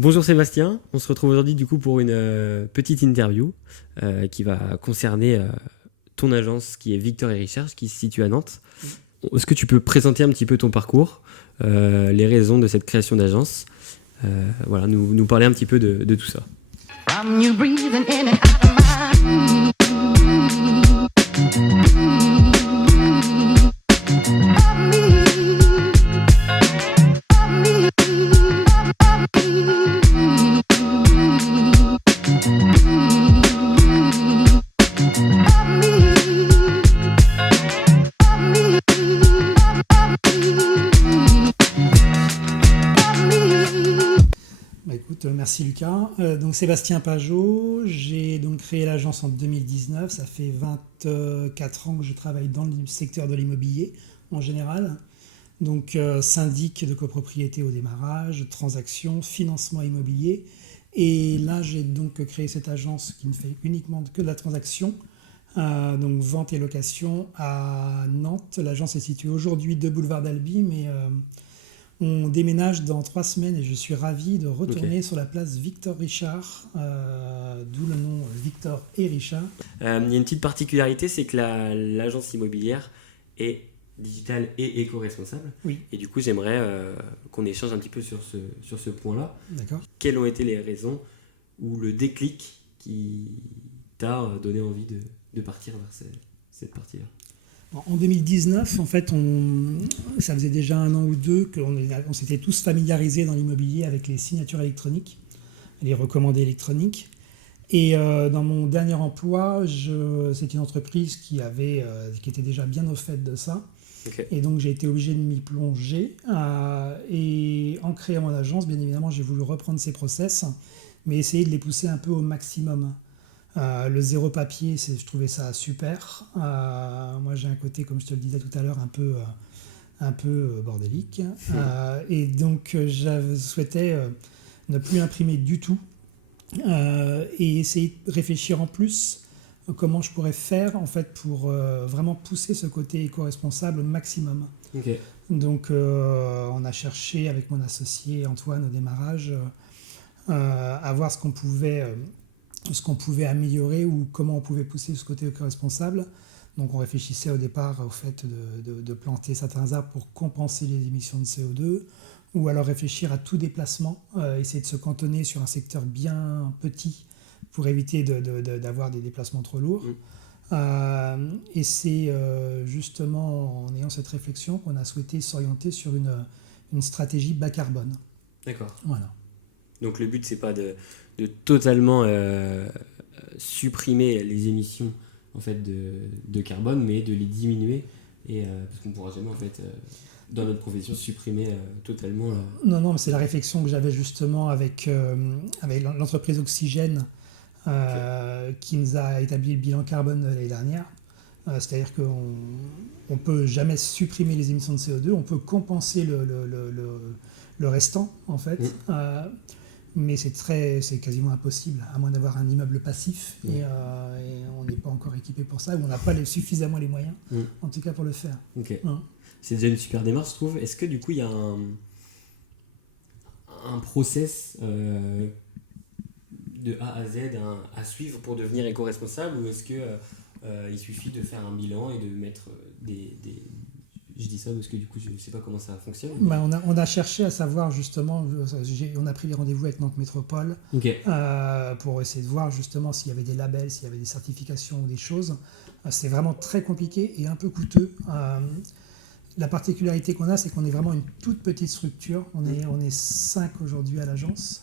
Bonjour Sébastien, on se retrouve aujourd'hui du coup pour une petite interview qui va concerner ton agence qui est Victor et Richard qui se situe à Nantes. Est-ce que tu peux présenter un petit peu ton parcours, les raisons de cette création d'agence, voilà, nous parler un petit peu de tout ça. From you breathing in and out of my Écoute, merci Lucas. Donc Sébastien Pajot, j'ai donc créé l'agence en 2019. Ça fait 24 ans que je travaille dans le secteur de l'immobilier en général. Donc syndic de copropriété au démarrage, transactions, financement immobilier. Et là, j'ai donc créé cette agence qui ne fait uniquement que de la transaction. Donc vente et location à Nantes. L'agence est située aujourd'hui 2 boulevard d'Albi, mais on déménage dans 3 semaines et je suis ravi de retourner sur la place Victor Richard, d'où le nom Victor et Richard. Il y a une petite particularité, c'est que l'agence immobilière est digitale et éco-responsable. Oui. Et du coup, j'aimerais qu'on échange un petit peu sur ce point-là. D'accord. Quelles ont été les raisons ou le déclic qui t'a donné envie de partir vers cette partie-là? En 2019, en fait, ça faisait déjà 1 an ou 2 qu'on s'était tous familiarisés dans l'immobilier avec les signatures électroniques, les recommandés électroniques. Et dans mon dernier emploi, c'était une entreprise qui était déjà bien au fait de ça. Okay. Et donc j'ai été obligé de m'y plonger. Et en créant mon agence, bien évidemment, j'ai voulu reprendre ces process, mais essayer de les pousser un peu au maximum. Le zéro papier, je trouvais ça super. Moi, j'ai un côté, comme je te le disais tout à l'heure, un peu bordélique. Et donc, je souhaitais ne plus imprimer du tout et essayer de réfléchir en plus comment je pourrais faire en fait, pour vraiment pousser ce côté éco-responsable au maximum. Okay. Donc, on a cherché avec mon associé Antoine au démarrage à voir ce qu'on pouvait améliorer ou comment on pouvait pousser ce côté éco-responsable. Donc on réfléchissait au départ au fait de planter certains arbres pour compenser les émissions de CO2, ou alors réfléchir à tout déplacement, essayer de se cantonner sur un secteur bien petit pour éviter d'avoir des déplacements trop lourds. Et c'est justement en ayant cette réflexion qu'on a souhaité s'orienter sur une stratégie bas carbone. D'accord. Voilà. Donc le but, c'est pas de totalement supprimer les émissions en fait, de carbone, mais de les diminuer, parce qu'on ne pourra jamais en fait, dans notre profession supprimer totalement. Non, mais c'est la réflexion que j'avais justement avec l'entreprise Oxygène qui nous a établi le bilan carbone de l'année dernière. C'est-à-dire qu'on ne peut jamais supprimer les émissions de CO2, on peut compenser le restant en fait. Mais c'est quasiment impossible, à moins d'avoir un immeuble passif, et on n'est pas encore équipé pour ça, ou on n'a pas suffisamment les moyens, en tout cas pour le faire. Okay. C'est déjà une super démarche, je trouve. Est-ce que du coup, il y a un process de A à Z à suivre pour devenir éco-responsable, ou est-ce que il suffit de faire un bilan et de mettre Je dis ça parce que du coup, je ne sais pas comment ça fonctionne. On a cherché à savoir justement, on a pris des rendez-vous avec Nantes Métropole pour essayer de voir justement s'il y avait des labels, s'il y avait des certifications ou des choses. C'est vraiment très compliqué et un peu coûteux. La particularité qu'on a, c'est qu'on est vraiment une toute petite structure. On est 5 aujourd'hui à l'agence.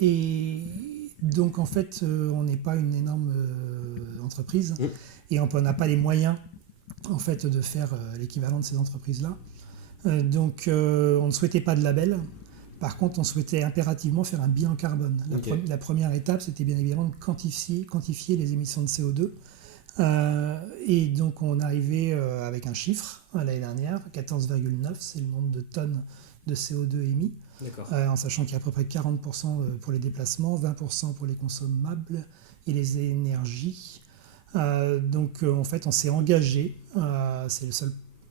Et donc en fait, on n'est pas une énorme entreprise et on n'a pas les moyens en fait, de faire l'équivalent de ces entreprises-là. Donc, on ne souhaitait pas de label. Par contre, on souhaitait impérativement faire un bilan carbone. La première étape, c'était bien évidemment de quantifier les émissions de CO2. Et donc, on est arrivé avec un chiffre l'année dernière, 14,9, c'est le nombre de tonnes de CO2 émis. En sachant qu'il y a à peu près 40% pour les déplacements, 20% pour les consommables et les énergies. Donc en fait on s'est engagé, c'est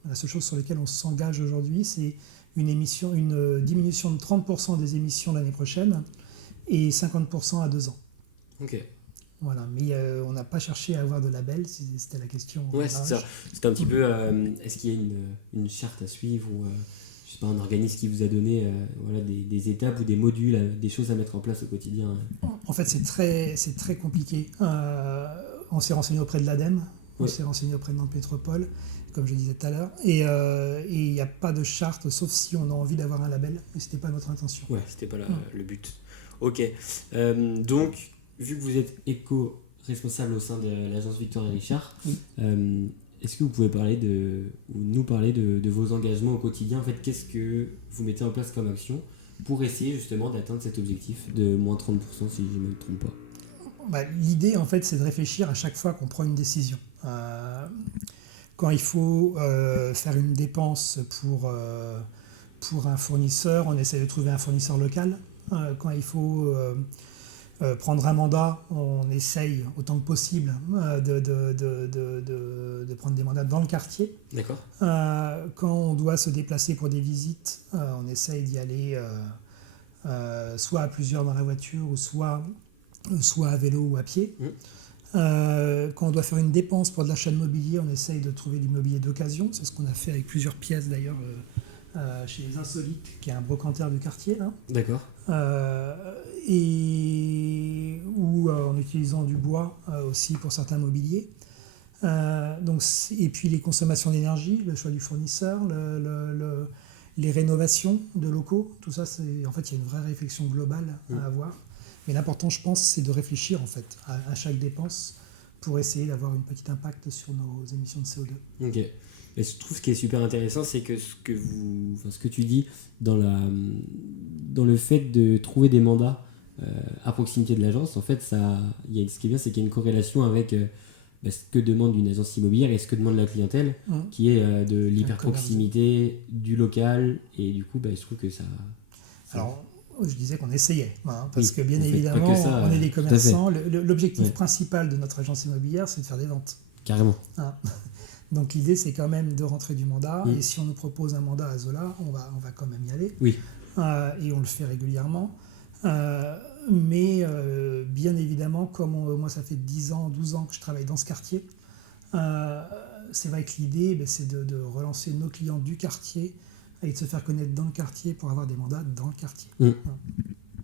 la seule chose sur laquelle on s'engage aujourd'hui, c'est une diminution de 30% des émissions l'année prochaine et 50% à 2 ans. Ok. Voilà, mais on n'a pas cherché à avoir de label, c'était la question. Ouais, c'est ça. C'était un petit peu, est-ce qu'il y a une charte à suivre ou je sais pas, un organisme qui vous a donné voilà, des étapes ou des modules, des choses à mettre en place au quotidien? En fait, c'est très compliqué. On s'est renseigné auprès de l'ADEME, on s'est renseigné auprès de Nantes Métropole, comme je disais tout à l'heure, et il n'y a pas de charte, sauf si on a envie d'avoir un label, mais ce n'était pas notre intention. Ouais, c'était pas le but. Ok. Donc, vu que vous êtes éco-responsable au sein de l'agence Victor et Richard, est-ce que vous pouvez nous parler de vos engagements au quotidien? En fait, qu'est-ce que vous mettez en place comme action pour essayer justement d'atteindre cet objectif de moins 30%, si je ne me trompe pas? L'idée, en fait, c'est de réfléchir à chaque fois qu'on prend une décision. Quand il faut faire une dépense pour un fournisseur, on essaie de trouver un fournisseur local. Quand il faut prendre un mandat, on essaye autant que possible de prendre des mandats dans le quartier. D'accord. Quand on doit se déplacer pour des visites, on essaye d'y aller soit à plusieurs dans la voiture, ou soit à vélo ou à pied. Quand on doit faire une dépense pour de l'achat de mobilier, on essaye de trouver du mobilier d'occasion. C'est ce qu'on a fait avec plusieurs pièces d'ailleurs chez les Insolites, qui est un brocanteur du quartier. Là. D'accord. Ou en utilisant du bois aussi pour certains mobiliers. Et puis les consommations d'énergie, le choix du fournisseur, les rénovations de locaux, tout ça, en fait, il y a une vraie réflexion globale à avoir. Mais l'important, je pense, c'est de réfléchir en fait à chaque dépense pour essayer d'avoir un petit impact sur nos émissions de CO2. Ok. Et je trouve ce qui est super intéressant, c'est que ce que tu dis dans le fait de trouver des mandats à proximité de l'agence, en fait, ce qui est bien, c'est qu'il y a une corrélation avec ce que demande une agence immobilière et ce que demande la clientèle, qui est de l'hyper-proximité, du local, et du coup, je trouve que ça... Alors, je disais qu'on essayait, parce que bien faites évidemment, pas que ça, on est des commerçants. tout à fait. L'objectif principal de notre agence immobilière, c'est de faire des ventes. Carrément. Donc l'idée, c'est quand même de rentrer du mandat, et si on nous propose un mandat à Zola, on va quand même y aller, et on le fait régulièrement. Mais bien évidemment, comme moi ça fait 10 ans, 12 ans que je travaille dans ce quartier, c'est vrai que l'idée, c'est de relancer nos clients du quartier et de se faire connaître dans le quartier pour avoir des mandats dans le quartier.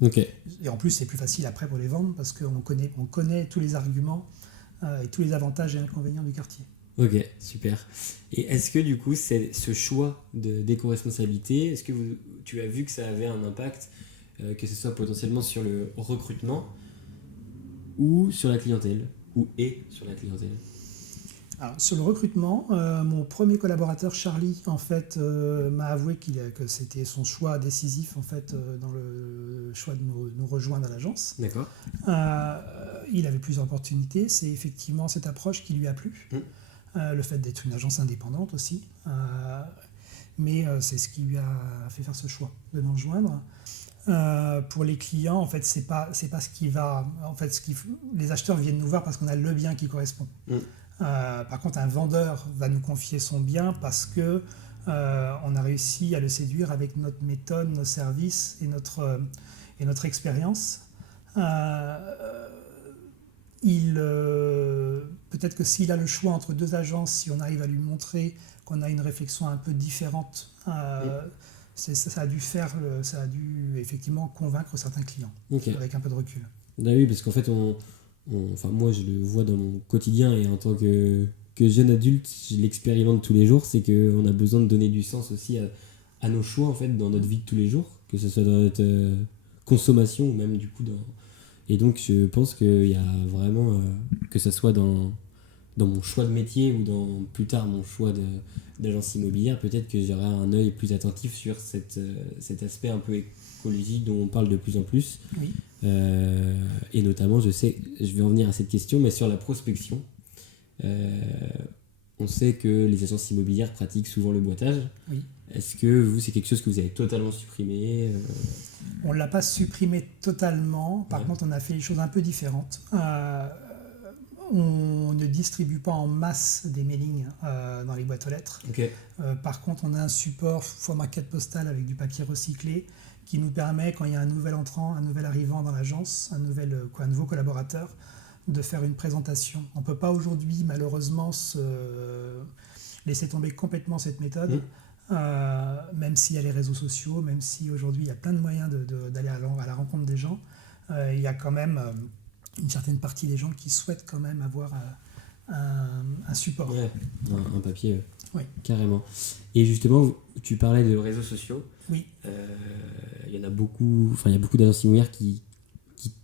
Ok. Et en plus, c'est plus facile après pour les vendre parce qu'on connaît tous les arguments et tous les avantages et inconvénients du quartier. Ok, super. Et est-ce que du coup, ce choix d'éco-responsabilité, est-ce que tu as vu que ça avait un impact, que ce soit potentiellement sur le recrutement ou sur la clientèle, sur la clientèle? Alors, sur le recrutement, mon premier collaborateur, Charlie, en fait, m'a avoué que c'était son choix décisif en fait, dans le choix de nous rejoindre à l'agence. D'accord. Il avait plusieurs opportunités. C'est effectivement cette approche qui lui a plu. Le fait d'être une agence indépendante aussi. Mais c'est ce qui lui a fait faire ce choix de nous rejoindre. Pour les clients, en fait, c'est pas ce qui va. En fait, les acheteurs viennent nous voir parce qu'on a le bien qui correspond. Par contre, un vendeur va nous confier son bien parce que on a réussi à le séduire avec notre méthode, nos services et notre expérience. Peut-être que s'il a le choix entre deux agences, si on arrive à lui montrer qu'on a une réflexion un peu différente, ça a dû effectivement convaincre certains clients, avec un peu de recul. Oui, parce qu'en fait, moi je le vois dans mon quotidien et en tant que jeune adulte, je l'expérimente tous les jours, c'est qu'on a besoin de donner du sens aussi à nos choix en fait, dans notre vie de tous les jours, que ce soit dans notre consommation ou même du coup Et donc je pense qu'il y a vraiment, que ce soit dans mon choix de métier ou dans plus tard mon choix d'agence immobilière, peut-être que j'aurai un œil plus attentif sur cet aspect un peu écologique dont on parle de plus en plus. Oui. Et notamment, je vais en venir à cette question, mais sur la prospection. On sait que les agences immobilières pratiquent souvent le boitage. Oui. Est-ce que vous, c'est quelque chose que vous avez totalement supprimé On ne l'a pas supprimé totalement. Par contre, on a fait les choses un peu différentes. On ne distribue pas en masse des mailings dans les boîtes aux lettres. Ok. Par contre, on a un support format carte postale avec du papier recyclé qui nous permet, quand il y a un nouvel entrant, un nouvel arrivant dans l'agence, un nouveau collaborateur, de faire une présentation. On ne peut pas aujourd'hui, malheureusement, laisser tomber complètement cette méthode, même s'il y a les réseaux sociaux, même si aujourd'hui il y a plein de moyens d'aller à la rencontre des gens. Il y a quand même une certaine partie des gens qui souhaitent quand même avoir un support. Ouais, un papier, Oui. carrément. Et justement, tu parlais de réseaux sociaux. Oui. Il y en a beaucoup, il y a beaucoup d'agences immobilières qui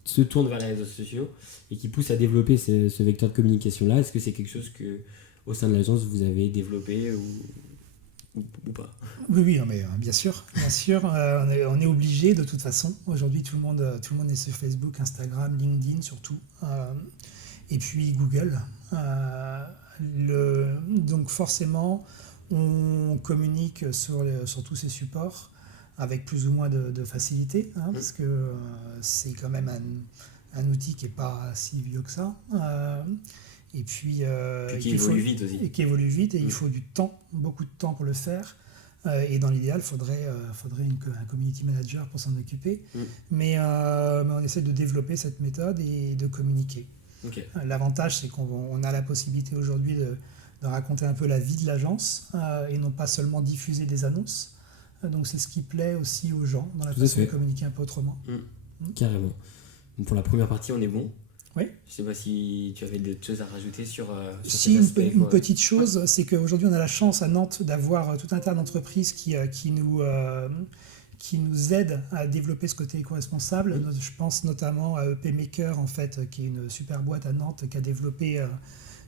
se tournent vers les réseaux sociaux et qui poussent à développer ce vecteur de communication-là. Est-ce que c'est quelque chose que, au sein de l'agence, vous avez développé ou pas? Oui, non, mais bien sûr. On est obligé de toute façon. Aujourd'hui, tout le monde est sur Facebook, Instagram, LinkedIn surtout, et puis Google. Donc forcément, on communique sur tous ces supports avec plus ou moins de facilité, parce que c'est quand même un outil qui n'est pas si vieux que ça. Et puis qui évolue vite aussi. Et qui évolue vite, et il faut du temps, beaucoup de temps pour le faire. Et dans l'idéal, il faudrait un community manager pour s'en occuper. Mais on essaie de développer cette méthode et de communiquer. Okay. L'avantage, c'est qu'on a la possibilité aujourd'hui de raconter un peu la vie de l'agence et non pas seulement diffuser des annonces. Donc c'est ce qui plaît aussi aux gens dans la façon de communiquer un peu autrement. Carrément. Donc pour la première partie, on est bon. Oui. Je ne sais pas si tu avais d'autres choses à rajouter sur si, cet aspect. Une petite chose, c'est qu'aujourd'hui on a la chance à Nantes d'avoir tout un tas d'entreprises qui nous aident à développer ce côté éco-responsable. Je pense notamment à EP Maker, en fait, qui est une super boîte à Nantes qui a développé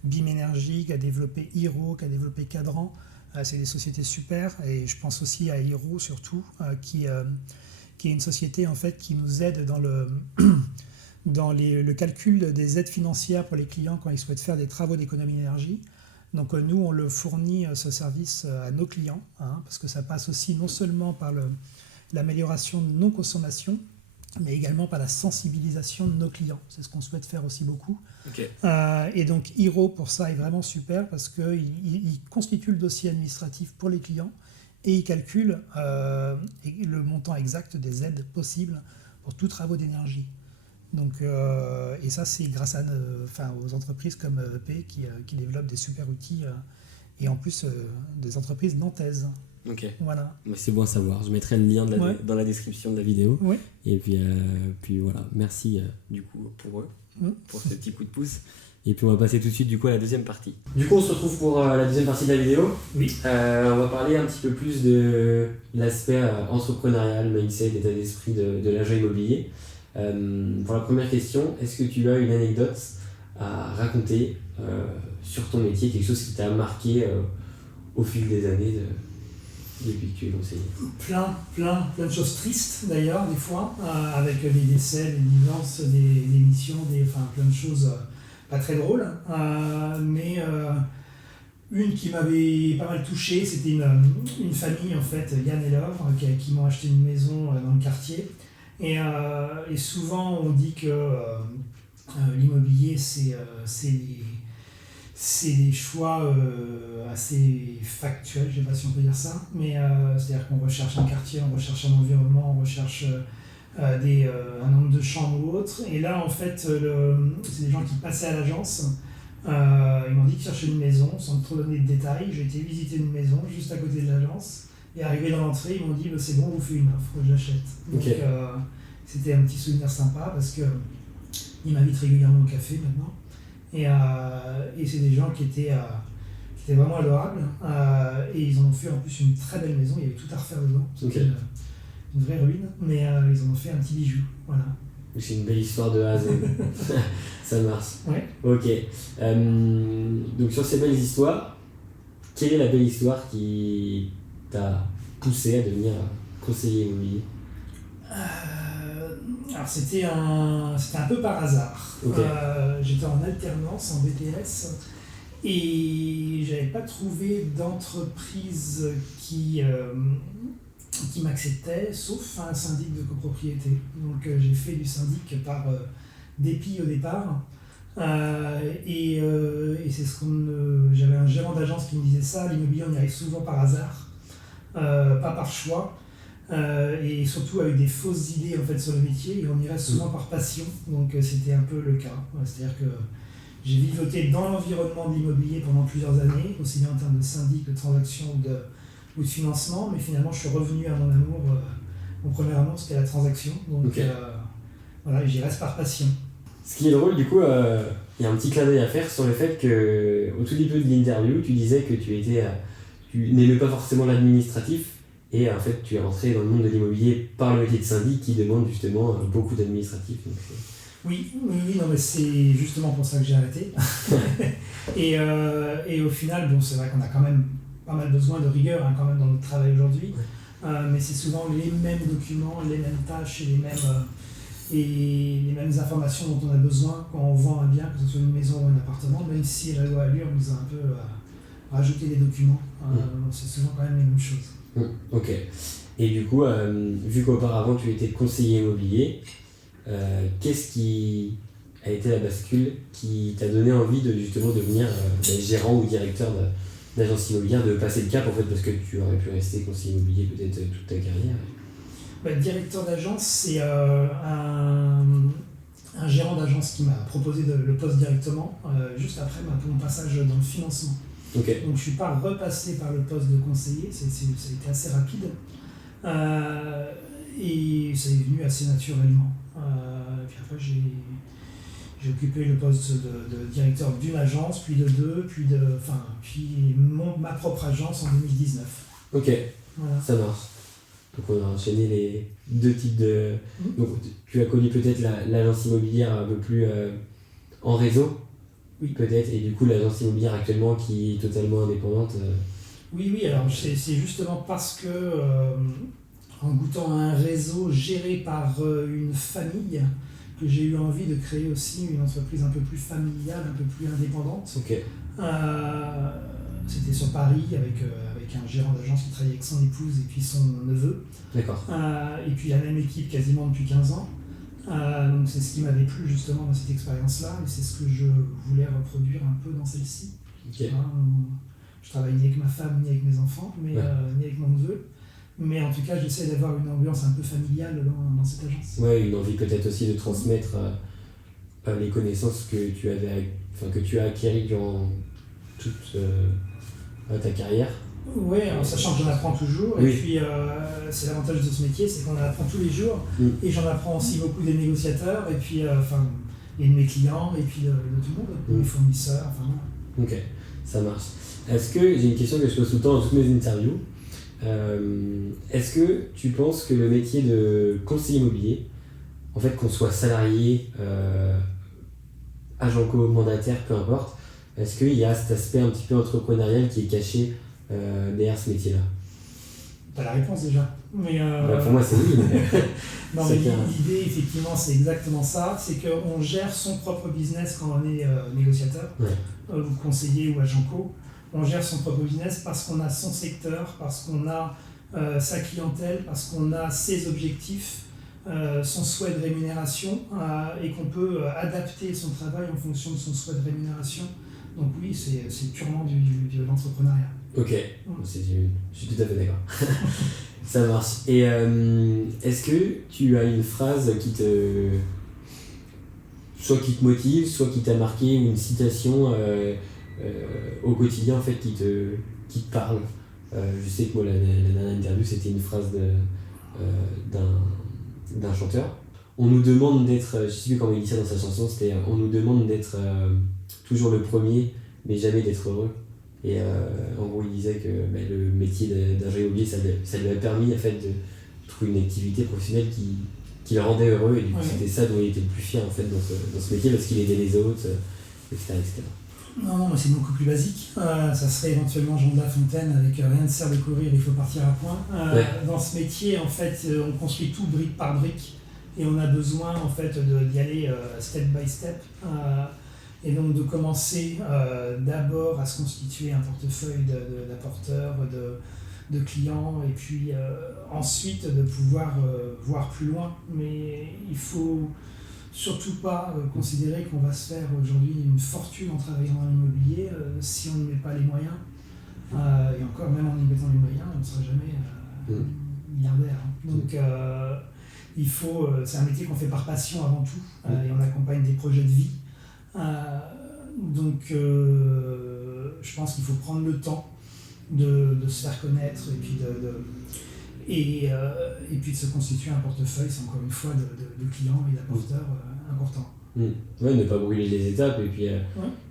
BIM Énergie, qui a développé Hiro, qui a développé Cadran. C'est des sociétés super, et je pense aussi à Hiro surtout, qui est une société en fait qui nous aide dans le calcul des aides financières pour les clients quand ils souhaitent faire des travaux d'économie d'énergie. Donc nous, on le fournit, ce service, à nos clients, parce que ça passe aussi non seulement par l'amélioration de nos consommations, mais également par la sensibilisation de nos clients. C'est ce qu'on souhaite faire aussi beaucoup. Okay. Et donc Hiro, pour ça, est vraiment super, parce qu'il constitue le dossier administratif pour les clients et il calcule le montant exact des aides possibles pour tous travaux d'énergie. Donc, et ça, c'est grâce aux entreprises comme EP qui développent des super outils, et en plus des entreprises nantaises. Ok. Voilà. C'est bon à savoir. Je mettrai le lien dans la description de la vidéo. Ouais. Et puis voilà. Merci du coup pour eux, pour ce petit coup de pouce. Et puis on va passer tout de suite du coup à la deuxième partie. Du coup, on se retrouve pour la deuxième partie de la vidéo. Oui. On va parler un petit peu plus de l'aspect entrepreneurial, mindset, état d'esprit de l'agent immobilier. Pour la première question, est-ce que tu as une anecdote à raconter sur ton métier, quelque chose qui t'a marqué au fil des années depuis que tu es conseiller? Plein de choses tristes d'ailleurs, des fois, avec des décès, des divorces, des missions, plein de choses pas très drôles. Mais une qui m'avait pas mal touché, c'était une famille, en fait, Yann et Laure, qui m'ont acheté une maison dans le quartier. Et souvent, on dit que l'immobilier, c'est des choix assez factuels, je ne sais pas si on peut dire ça, mais c'est-à-dire qu'on recherche un quartier, on recherche un environnement, on recherche un nombre de chambres ou autre. Et là, en fait, c'est des gens qui passaient à l'agence. Ils m'ont dit qu'ils cherchaient une maison, sans trop donner de détails. J'ai été visiter une maison juste à côté de l'agence. Et arrivé dans l'entrée, ils m'ont dit c'est bon, on vous fait une offre, je l'achète. Donc c'était un petit souvenir sympa, parce qu'ils m'invitent régulièrement au café maintenant. Et c'est des gens qui étaient vraiment adorables. Et ils en ont fait en plus une très belle maison, il y avait tout à refaire dedans. C'était une vraie ruine, mais ils en ont fait un petit bijou. Voilà. C'est une belle histoire de A à Z. Ça marche. Ouais. Ok. Donc sur ces belles histoires, quelle est la belle histoire qui t'a poussé à devenir conseiller immobilier? Alors c'était un peu par hasard. Okay. J'étais en alternance en BTS et j'avais pas trouvé d'entreprise qui m'acceptait, sauf un syndic de copropriété. Donc j'ai fait du syndic par dépit au départ. Et c'est j'avais un gérant d'agence qui me disait ça, l'immobilier on y arrive souvent par hasard, pas par choix, et surtout avec des fausses idées en fait sur le métier, et on y reste souvent par passion, donc c'était un peu le cas. C'est-à-dire que j'ai vivoté dans l'environnement de l'immobilier pendant plusieurs années, aussi bien en termes de syndic, de transactions ou de financement, mais finalement je suis revenu à mon amour, mon premier amour c'était la transaction, donc voilà, j'y reste par passion. Ce qui est drôle, du coup, il y a un petit clin d'œil à faire sur le fait que, au tout début de l'interview, tu disais que tu n'aimais pas forcément l'administratif, et en fait, tu es rentré dans le monde de l'immobilier par le métier de syndic qui demande justement beaucoup d'administratif. Oui, non, mais c'est justement pour ça que j'ai arrêté. Et au final, bon, c'est vrai qu'on a quand même pas mal besoin de rigueur quand même dans notre travail aujourd'hui, mais c'est souvent les mêmes documents, les mêmes tâches et les mêmes informations dont on a besoin quand on vend un bien, que ce soit une maison ou un appartement, même si la loi Allure nous a un peu rajouté des documents. C'est souvent quand même les mêmes choses. Ok. Et du coup, vu qu'auparavant tu étais conseiller immobilier, qu'est-ce qui a été la bascule qui t'a donné envie de justement devenir gérant ou directeur d'agence immobilière, de passer le cap en fait, parce que tu aurais pu rester conseiller immobilier peut-être toute ta carrière? Directeur d'agence, c'est un gérant d'agence qui m'a proposé le poste directement, juste après mon passage dans le financement. Okay. Donc je ne suis pas repassé par le poste de conseiller, ça a été assez rapide. Et ça est venu assez naturellement. Puis après j'ai occupé le poste de directeur d'une agence, puis de deux, puis ma propre agence en 2019. Ok, voilà. Ça marche. Donc on a enchaîné les deux types de... Donc tu as connu peut-être l'agence immobilière un peu plus en réseau, oui. Peut-être, et du coup l'agence immobilière actuellement qui est totalement indépendante. Oui, alors c'est justement parce que en goûtant à un réseau géré par une famille que j'ai eu envie de créer aussi une entreprise un peu plus familiale, un peu plus indépendante. Okay. C'était sur Paris avec un gérant d'agence qui travaillait avec son épouse et puis son neveu. D'accord. Et puis la même équipe quasiment depuis 15 ans. Donc c'est ce qui m'avait plu justement dans cette expérience-là, et c'est ce que je voulais reproduire un peu dans celle-ci. Okay. Je travaille ni avec ma femme, ni avec mes enfants, mais ni avec mon neveu. Mais en tout cas, j'essaie d'avoir une ambiance un peu familiale dans cette agence. Ouais, une envie peut-être aussi de transmettre les connaissances que tu as acquises durant toute ta carrière. Oui, en sachant que j'en apprends toujours. Oui. Et puis, c'est l'avantage de ce métier, c'est qu'on en apprend tous les jours. Et j'en apprends aussi beaucoup des négociateurs, et puis et de mes clients, et puis de tout le monde, mes fournisseurs. Ok, ça marche. Est-ce que, j'ai une question que je pose tout le temps dans toutes mes interviews, est-ce que tu penses que le métier de conseiller immobilier, en fait, qu'on soit salarié, agent co, mandataire, peu importe, est-ce qu'il y a cet aspect un petit peu entrepreneurial qui est caché derrière ce métier-là? T'as la réponse déjà. Mais pour moi, c'est oui. Non, mais l'idée, effectivement, c'est exactement ça. C'est qu'on gère son propre business quand on est négociateur, ou conseiller ou agent co. On gère son propre business parce qu'on a son secteur, parce qu'on a sa clientèle, parce qu'on a ses objectifs, son souhait de rémunération, et qu'on peut adapter son travail en fonction de son souhait de rémunération. Donc oui, c'est purement de l'entrepreneuriat. Ok, je suis tout à fait d'accord. Ça marche. Et est-ce que tu as une phrase soit qui te motive, soit qui t'a marqué, ou une citation au quotidien en fait qui te parle? Je sais que moi la dernière interview c'était une phrase d'un chanteur. On nous demande d'être, je sais plus comment il dit ça dans sa chanson, c'était on nous demande d'être toujours le premier mais jamais d'être heureux. Et en gros il disait que le métier d'agent immobilier ça lui a permis en fait de trouver une activité professionnelle qui le rendait heureux, et du coup c'était ça dont il était le plus fier en fait dans ce métier, parce qu'il aidait les autres, etc. Non, c'est beaucoup plus basique. Ça serait éventuellement Jean de La Fontaine avec rien ne sert de courir, il faut partir à point. Dans ce métier, en fait, on construit tout brique par brique, et on a besoin en fait d'y aller step by step. Et donc de commencer d'abord à se constituer un portefeuille d'apporteurs, de clients, et puis ensuite de pouvoir voir plus loin. Mais il faut surtout pas considérer qu'on va se faire aujourd'hui une fortune en travaillant dans l'immobilier si on ne met pas les moyens. Et encore, même en y mettant les moyens, on ne sera jamais milliardaire. Donc, c'est un métier qu'on fait par passion avant tout, et on accompagne des projets de vie. Donc, je pense qu'il faut prendre le temps de se faire connaître et puis de se constituer un portefeuille, c'est encore une fois de clients et d'apporteurs importants. Ouais, ne pas brûler les étapes. Et puis,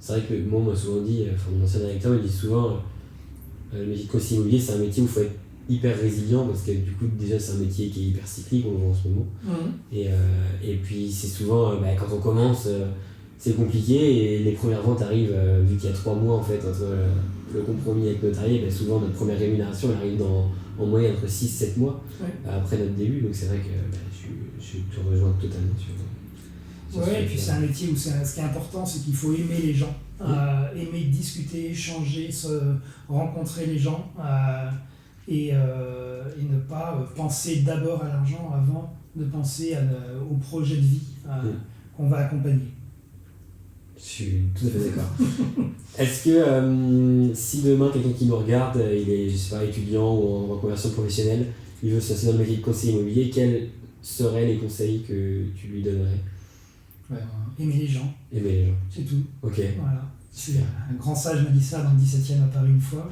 c'est vrai que moi, on m'a souvent dit, mon ancien directeur me dit souvent, le métier de conseiller immobilier, c'est un métier où il faut être hyper résilient parce que du coup, déjà, c'est un métier qui est hyper cyclique, on le voit en ce moment. Et puis, c'est souvent, quand on commence, c'est compliqué et les premières ventes arrivent, vu qu'il y a 3 mois en fait, entre le compromis avec le notarié, souvent notre première rémunération elle arrive en moyenne entre 6-7 mois après notre début. Donc c'est vrai que je te rejoins totalement sur et puis c'est un métier où ce qui est important, c'est qu'il faut aimer les gens, aimer discuter, échanger, rencontrer les gens et ne pas penser d'abord à l'argent avant de penser au projet de vie qu'on va accompagner. Je suis tout à fait d'accord. Est-ce que si demain quelqu'un qui nous regarde, il est, je sais pas, étudiant ou en reconversion professionnelle, il veut se lancer dans le métier de conseiller immobilier, quels seraient les conseils que tu lui donnerais? Aimer les gens. Aimer les gens. C'est tout. Ok. Voilà. Un grand sage m'a dit ça dans le 17e à Paris une fois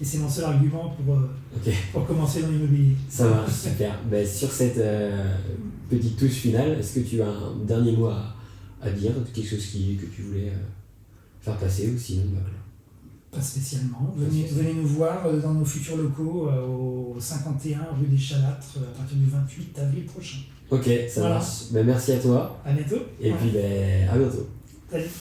et c'est mon seul argument pour commencer dans l'immobilier. Ça marche, super. Sur cette petite touche finale, est-ce que tu as un dernier mot à dire, quelque chose que tu voulais faire passer ou sinon Pas spécialement. Venez nous voir dans nos futurs locaux au 51 rue des Chalâtres à partir du 28 avril prochain. Ok, ça marche. Merci à toi. À bientôt. Et puis à bientôt. Salut.